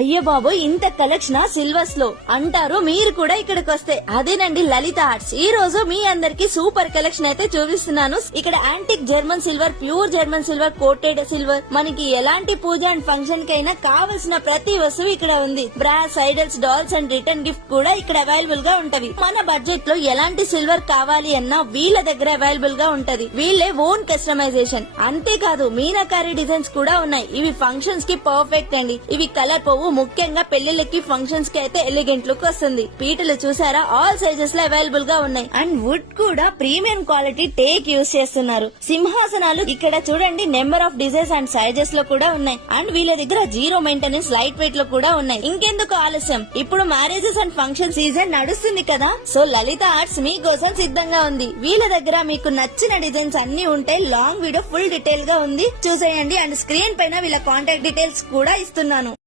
అయ్యో బాబు, ఇంత collection silvers లో అంటారు మీరు కూడా ఇక్కడికి వస్తే. అదేనండి లలిత ఆర్ట్స్. ఈ రోజు మీ అందరికి సూపర్ కలెక్షన్ అయితే చూపిస్తున్నాను. ఇక్కడ antique German silver, pure German silver, coated silver, మనకి ఎలాంటి పూజ అండ్ ఫంక్షన్ కైనా కావలసిన ప్రతి వస్తువు ఇక్కడ ఉంది. Brass, idols, dolls and return gift కూడా ఇక్కడ అవైలబుల్ గా ఉంటవి. మన బడ్జెట్ లో ఎలాంటి సిల్వర్ కావాలి అన్నా వీళ్ళ దగ్గర అవైలబుల్ గా ఉంటది. వీళ్ళే ఓన్ కస్టమైజేషన్. అంతేకాదు మీనాకారి డిజైన్స్ కూడా ఉన్నాయి. ఇవి ఫంక్షన్స్ కి పర్ఫెక్ట్ అండి. ఇవి కలర్ పోవు, ముఖ్యంగా పెళ్లిళ్ళకి ఫంక్షన్స్ కి అయితే ఎలిగెంట్ లుక్ వస్తుంది. పీటలు చూసారా, ఆల్ సైజెస్ లో అవైలబుల్ గా ఉన్నాయి. అండ్ వుడ్ కూడా ప్రీమియం క్వాలిటీ టేక్ యూజ్ చేస్తున్నారు. సింహాసనాలు ఇక్కడ చూడండి number of designs and sizes లో కూడా ఉన్నాయి. అండ్ వీళ్ళ దగ్గర జీరో మెయింటెనెన్స్ లైట్ వెయిట్ లో కూడా ఉన్నాయి. ఇంకెందుకు ఆలస్యం, ఇప్పుడు మ్యారేజెస్ అండ్ ఫంక్షన్ సీజన్ నడుస్తుంది కదా, సో లలిత ఆర్ట్స్ మీకోసం సిద్ధంగా ఉంది. వీళ్ళ దగ్గర మీకు నచ్చిన డిజైన్స్ అన్ని ఉంటాయి. లాంగ్ వీడియో ఫుల్ డీటెయిల్ గా ఉంది, చూసేయండి. అండ్ స్క్రీన్ పైన వీళ్ళ కాంటాక్ట్ డీటెయిల్స్ కూడా ఇస్తున్నాను.